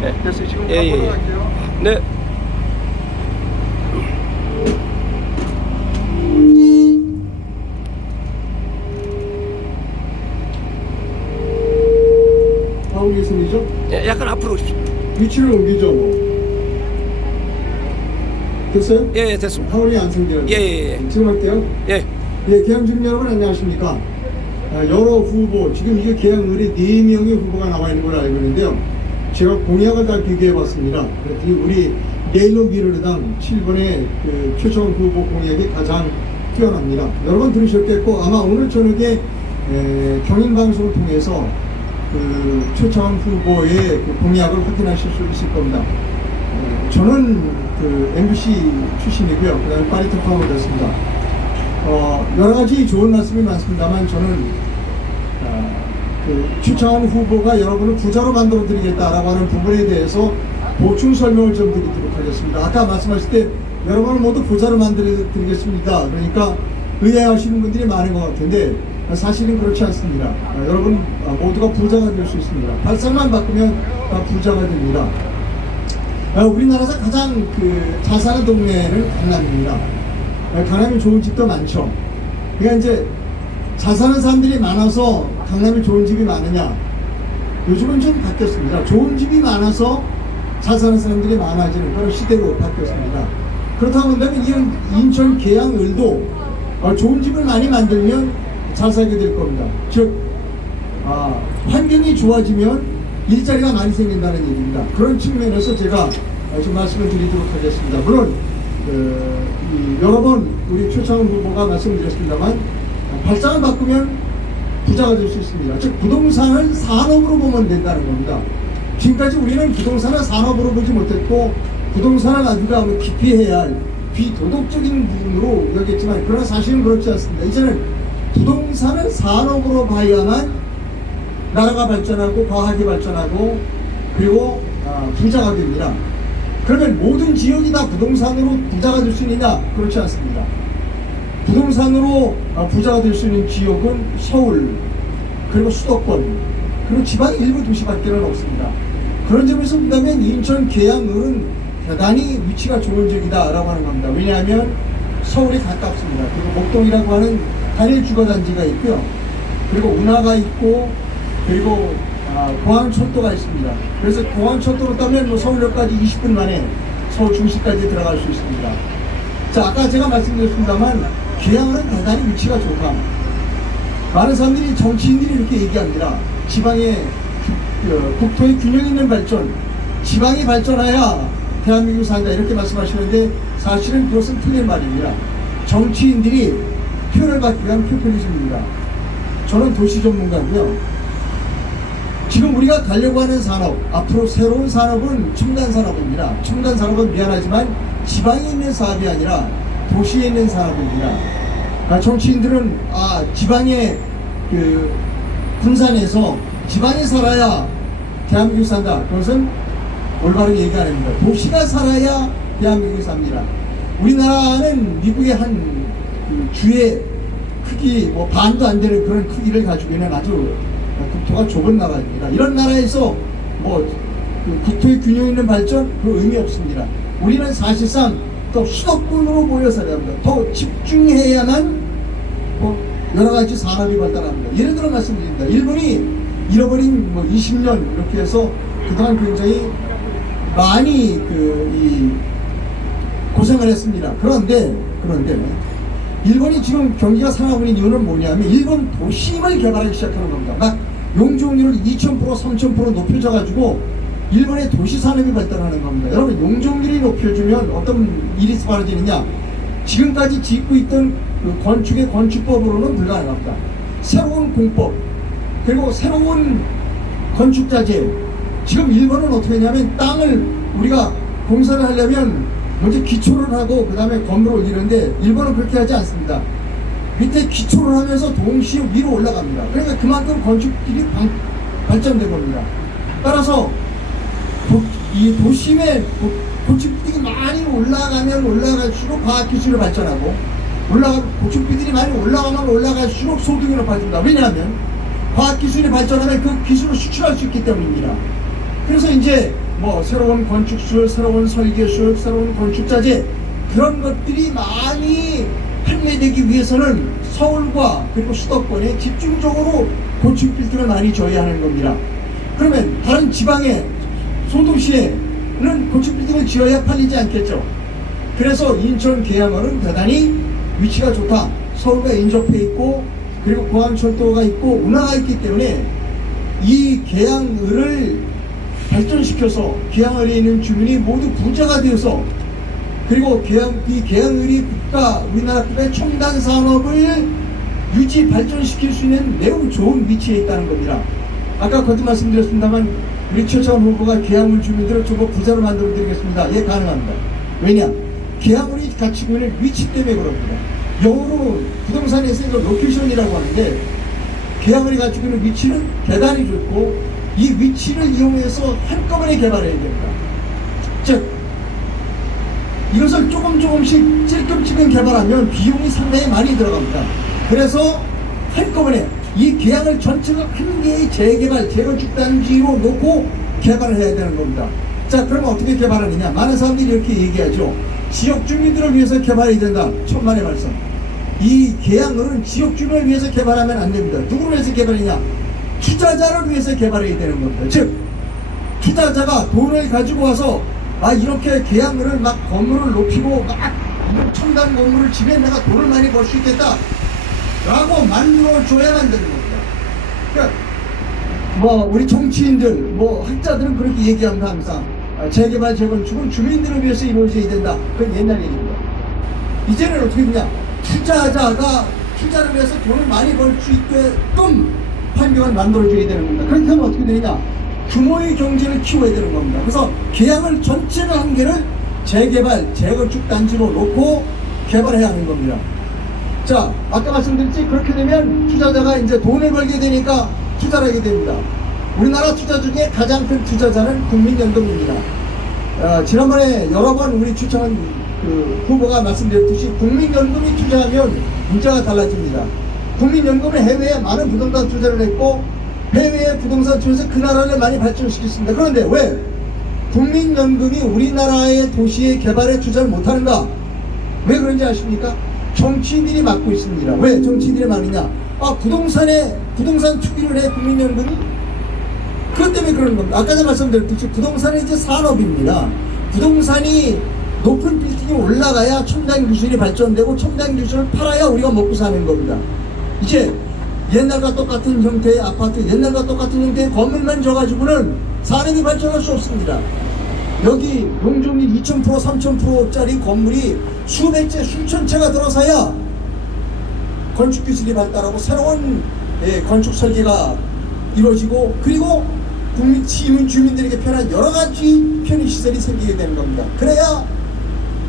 네. 됐어요. 지금 예, 예, 바꿔 예. 갈게요. 네. 나오고 계십니죠? 예, 약간 앞으로 오십시오. 위치를 옮기죠. 뭐. 됐어요? 예, 예, 됐습니다. 하울이 안 생겨요. 예, 예, 예. 지금 할게요. 예. 예, 개항주민 여러분 안녕하십니까? 여러 후보, 지금 이게 개항을에 4명의 후보가 나와 있는 걸로 알고 있는데요. 제가 공약을 다 비교해봤습니다. 그랬더니 우리 네일로 미르당 7번의 그 최초원 후보 공약이 가장 뛰어납니다. 여러 번 들으셨겠고 아마 오늘 저녁에 경인방송을 통해서 그 최초원 후보의 그 공약을 확인하실 수 있을 겁니다. 저는 그 MBC 출신이고요. 그 다음에 파리특파원을 됐습니다. 여러 가지 좋은 말씀이 많습니다만 저는 그 추천한 후보가 여러분을 부자로 만들어 드리겠다라고 하는 부분에 대해서 보충 설명을 좀 드리도록 하겠습니다. 아까 말씀하실 때 여러분을 모두 부자로 만들어 드리겠습니다. 그러니까 의아하시는 분들이 많은 것 같은데 사실은 그렇지 않습니다. 여러분 모두가 부자가 될 수 있습니다. 발상만 바꾸면 다 부자가 됩니다. 우리나라에서 가장 그 잘 사는 동네는 강남입니다. 강남이 좋은 집도 많죠. 그러니까 이제 잘 사는 사람들이 많아서 강남이 좋은 집이 많으냐? 요즘은 좀 바뀌었습니다. 좋은 집이 많아서 잘 사는 사람들이 많아지는 그런 시대로 바뀌었습니다. 그렇다고 한다면 인천 계양을도 좋은 집을 많이 만들면 잘 살게 될 겁니다. 즉 환경이 좋아지면 일자리가 많이 생긴다는 얘기입니다. 그런 측면에서 제가 좀 말씀을 드리도록 하겠습니다. 물론 여러 번 우리 최창원 후보가 말씀드렸습니다만 발상을 바꾸면 부자가 될 수 있습니다. 즉 부동산을 산업으로 보면 된다는 겁니다. 지금까지 우리는 부동산을 산업으로 보지 못했고 부동산을 우리가 기피해야 할 비도덕적인 부분으로 여겼지만 그러나 사실은 그렇지 않습니다. 이제는 부동산을 산업으로 봐야만 나라가 발전하고 과학이 발전하고 그리고 부자가 됩니다. 그러면 모든 지역이 다 부동산으로 부자가 될 수 있느냐? 그렇지 않습니다. 부동산으로 부자가 될 수 있는 지역은 서울, 그리고 수도권, 그리고 지방 일부 도시밖에는 없습니다. 그런 점에서 본다면 인천 계양을은 대단히 위치가 좋은 지역이다라고 하는 겁니다. 왜냐하면 서울이 가깝습니다. 그리고 목동이라고 하는 단일 주거단지가 있고요. 그리고 운하가 있고 그리고 공항철도가 있습니다. 그래서 공항철도로 따면 서울역까지 20분 만에 서울 중심까지 들어갈 수 있습니다. 자, 아까 제가 말씀드렸습니다만 계양은 대단히 위치가 좋다. 많은 사람들이 정치인들이 이렇게 얘기합니다. 지방의 국토의 균형 있는 발전, 지방이 발전해야 대한민국이 산다 이렇게 말씀하시는데 사실은 그것은 틀린 말입니다. 정치인들이 표를 받기 위한 표퓰리즘입니다. 저는 도시 전문가고요. 지금 우리가 가려고 하는 산업, 앞으로 새로운 산업은 첨단 산업입니다. 첨단 산업은 미안하지만 지방에 있는 사업이 아니라 도시에 있는 산업입니다. 정치인들은 지방의 그 군산에서 지방에 살아야 대한민국이 산다. 그것은 올바른 얘기 아닙니다. 도시가 살아야 대한민국이 삽니다. 우리나라는 미국의 한 그 주의 크기 반도 안 되는 그런 크기를 가지고 있는 아주 국토가 좁은 나라입니다. 이런 나라에서 그 국토의 균형 있는 발전 그 의미 없습니다. 우리는 사실상 더 수도권으로 모여 살아야 합니다. 더 집중해야만 여러 가지 산업이 발달합니다. 예를 들어 말씀드립니다. 일본이 잃어버린 20년 이렇게 해서 그동안 굉장히 많이 고생을 했습니다. 그런데 일본이 지금 경기가 상하고 있는 이유는 뭐냐면 일본 도심을 개발하기 시작하는 겁니다. 막 용적률을 2000%, 3000% 높여져가지고 일본의 도시 산업이 발달하는 겁니다. 여러분 용적률이 높여주면 어떤 일이 벌어지느냐? 지금까지 짓고 있던 그 건축의 건축법으로는 불가능합니다. 새로운 공법 그리고 새로운 건축자재. 지금 일본은 어떻게 하냐면 땅을 우리가 공사를 하려면 먼저 기초를 하고 그 다음에 건물을 올리는데 일본은 그렇게 하지 않습니다. 밑에 기초를 하면서 동시에 위로 올라갑니다. 그러니까 그만큼 건축들이 발전된 겁니다. 따라서 이 도심의 건축비들이 많이 올라가면 올라갈수록 과학기술이 발전하고 건축비들이 많이 올라가면 올라갈수록 소득이 높아집니다. 왜냐하면 과학기술이 발전하면 그 기술을 수출할 수 있기 때문입니다. 그래서 이제 뭐 새로운 건축술, 새로운 설계술, 새로운 건축자재 그런 것들이 많이 판매되기 위해서는 서울과 그리고 수도권에 집중적으로 고층 빌딩을 많이 줘야 하는 겁니다. 그러면 다른 지방에 소도시에는 고층 빌딩을 지어야 팔리지 않겠죠. 그래서 인천 계양을은 대단히 위치가 좋다. 서울과 인접해 있고 그리고 공항철도가 있고 운하가 있기 때문에 이 계양을을 발전시켜서 계양을에 있는 주민이 모두 부자가 되어서 그리고 이 계양을이 우리나라 국가의 첨단 산업을 유지 발전시킬 수 있는 매우 좋은 위치에 있다는 겁니다. 아까 거듭 말씀드렸습니다만 우리 최차원 후보가 계양을 주민들을 전부 부자로 만들어 드리겠습니다. 예, 가능합니다. 왜냐? 계양을이 갖추고 있는 위치 때문에 그럽니다. 영어로 부동산에서 이거 로케이션이라고 하는데 계양을이 갖추고 있는 위치는 대단히 좋고 이 위치를 이용해서 한꺼번에 개발해야 됩니다. 즉 이것을 조금씩 찔끔찔끔 개발하면 비용이 상당히 많이 들어갑니다. 그래서 한꺼번에 이 계양을 전체를 한 개의 재개발, 재건축 단지로 놓고 개발을 해야 되는 겁니다. 자, 그러면 어떻게 개발하느냐? 많은 사람들이 이렇게 얘기하죠. 지역 주민들을 위해서 개발해야 된다. 천만의 말씀. 이 계양을은 지역 주민을 위해서 개발하면 안 됩니다. 누구를 위해서 개발이냐? 투자자를 위해서 개발해야 되는 겁니다. 즉, 투자자가 돈을 가지고 와서 이렇게 계양을을 막 건물을 높이고 막 첨단 건물을 지면 내가 돈을 많이 벌 수 있겠다 라고 만들어줘야만 되는 겁니다. 그러니까 뭐 우리 정치인들 뭐 학자들은 그렇게 얘기합니다. 항상 재개발 재건축은 주민들을 위해서 이루어져야 된다. 그건 옛날 얘기입니다. 이제는 어떻게 되냐? 투자자가 투자를 해서 돈을 많이 벌 수 있게끔 환경을 만들어줘야 되는 겁니다. 그렇게 하면 어떻게 되느냐? 규모의 경제를 키워야 되는 겁니다. 그래서 계양을 전체를 한 개를 재개발, 재건축 단지로 놓고 개발해야 하는 겁니다. 자, 아까 말씀드렸지? 그렇게 되면 투자자가 이제 돈을 벌게 되니까 투자를 하게 됩니다. 우리나라 투자 중에 가장 큰 투자자는 국민연금입니다. 지난번에 여러 번 우리 추천 후보가 말씀드렸듯이 국민연금이 투자하면 문자가 달라집니다. 국민연금은 해외에 많은 부동산 투자를 했고 해외의 부동산 투자에서 그 나라를 많이 발전시켰습니다. 그런데 왜 국민연금이 우리나라의 도시의 개발에 투자를 못하는가? 왜 그런지 아십니까? 정치인들이 맡고 있습니다. 왜 정치인들이 많으냐? 부동산 투기를 해 국민연금이? 그것 때문에 그러는 겁니다. 아까 전에 말씀드렸듯이 부동산은 이제 산업입니다. 부동산이 높은 빌딩이 올라가야 첨단 기술이 발전되고 첨단 기술을 팔아야 우리가 먹고 사는 겁니다. 이제 옛날과 똑같은 형태의 아파트, 옛날과 똑같은 형태의 건물만 져가지고는 산업이 발전할 수 없습니다. 여기 용적률 2000%, 3000%짜리 건물이 수백 채, 수천 채가 들어서야 건축 기술이 발달하고 새로운 건축 설계가 이루어지고 그리고 주민들에게 편한 여러 가지 편의시설이 생기게 되는 겁니다. 그래야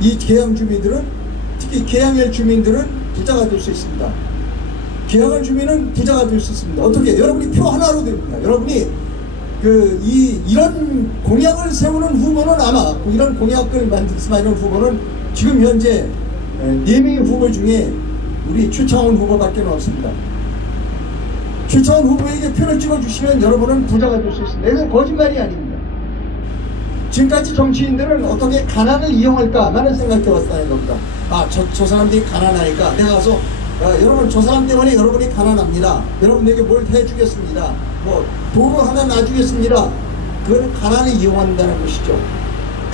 이 계양 주민들은, 특히 계양의 주민들은 부자가 될 수 있습니다. 계양의 주민은 부자가 될 수 있습니다. 어떻게? 여러분이 표 하나로 됩니다. 여러분이 이런 공약을 세우는 후보는 아마 이런 공약을 말씀하는 후보는 지금 현재 4명의 후보 중에 우리 최창원 후보밖에 없습니다. 최창원 후보에게 표를 찍어주시면 여러분은 부자가 될 수 있습니다. 이건 거짓말이 아닙니다. 지금까지 정치인들은 어떻게 가난을 이용할까라는 생각해 왔다는 겁니다. 저 사람들이 가난하니까 내가 가서 여러분 저 사람 때문에 여러분이 가난합니다. 여러분에게 뭘 해주겠습니다. 뭐 도로 하나 놔주겠습니다. 그건 가난을 이용한다는 것이죠.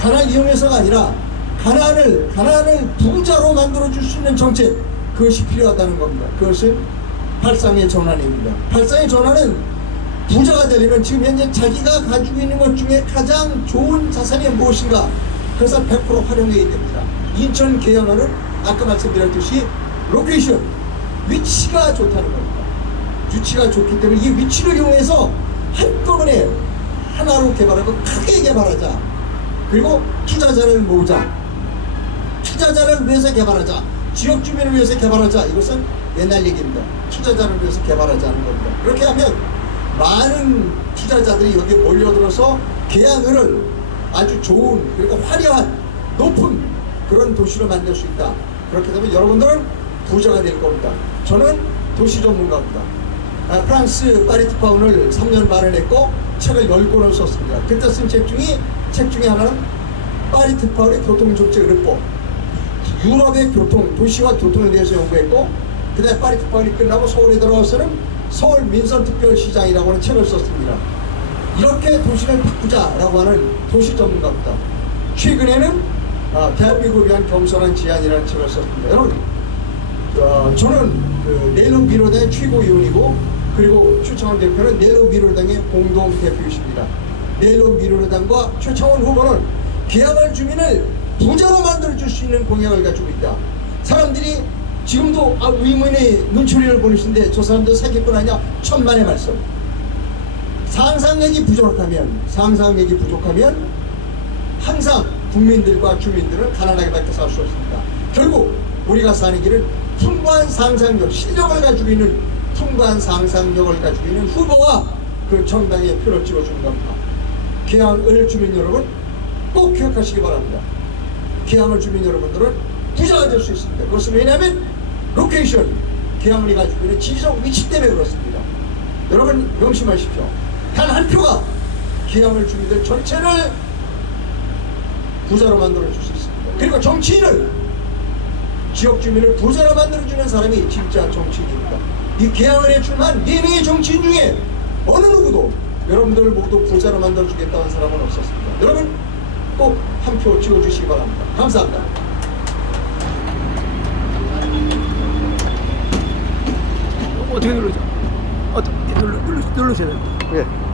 가난을 이용해서가 아니라 가난을 부자로 만들어줄 수 있는 정책, 그것이 필요하다는 겁니다. 그것은 팔상의 전환입니다. 팔상의 전환은 부자가 되려면 지금 현재 자기가 가지고 있는 것 중에 가장 좋은 자산이 무엇인가, 그래서 100% 활용해야 됩니다. 인천 계양을은 아까 말씀드렸듯이 로케이션, 위치가 좋다는 겁니다. 위치가 좋기 때문에 이 위치를 이용해서 한꺼번에 하나로 개발하고 크게 개발하자. 그리고 투자자를 모으자. 투자자를 위해서 개발하자. 지역 주민을 위해서 개발하자. 이것은 옛날 얘기입니다. 투자자를 위해서 개발하자는 겁니다. 그렇게 하면 많은 투자자들이 여기에 몰려들어서 계양을을 아주 좋은, 그리고 화려한, 높은 그런 도시로 만들 수 있다. 그렇게 되면 여러분들은 부자가 될 겁니다. 저는 도시 전문가입니다. 프랑스 파리 특파원을 3년 발행했고 책을 10권을 썼습니다. 그때 쓴 책 중에 하나는 파리 특파원의 교통정책의법, 유럽의 교통, 도시와 교통에 대해서 연구했고, 그 다음에 파리 특파원이 끝나고 서울에 들어와서는 서울 민선특별시장이라고 하는 책을 썼습니다. 이렇게 도시를 바꾸자라고 하는 도시 전문가입니다. 최근에는 대한민국을 위한 겸손한 제안이라는 책을 썼습니다. 여러분, 저는 내일론 미래당의 최고위원이고, 그리고 최창원 대표는 내일론 미래당의 공동 대표이십니다. 내일론 미래당과 최창원 후보는 계양을 주민을 부자로 만들어줄 수 있는 공약을 가지고 있다. 사람들이 지금도 의문의 눈초리를 보내시는데 저 사람들 사기꾼 아니냐? 천만의 말씀. 상상력이 부족하면 항상 국민들과 주민들은 가난하게밖에 살 수 없습니다. 결국 우리가 사는 길은 풍부한 상상력, 실력을 가지고 있는 후보와 그 정당의 표를 찍어주는 겁니다. 계양을 주민 여러분 꼭 기억하시기 바랍니다. 계양을 주민 여러분들은 부자가 될 수 있습니다. 그것은 왜냐하면 로케이션, 계양을이 가지고 있는 지리적 위치 때문에 그렇습니다. 여러분 명심하십시오. 단 한 표가 계양을 주민들 전체를 부자로 만들어줄 수 있습니다. 그리고 정치인을, 지역 주민을 부자로 만들어주는 사람이 진짜 정치인입니다. 이 계양을에 출마한 4명의 정치인 중에 어느 누구도 여러분들 모두 부자로 만들어주겠다는 사람은 없었습니다. 여러분 꼭 한 표 찍어주시기 바랍니다. 감사합니다. 어떻게 누르죠? 누르셔야 됩니다. 예.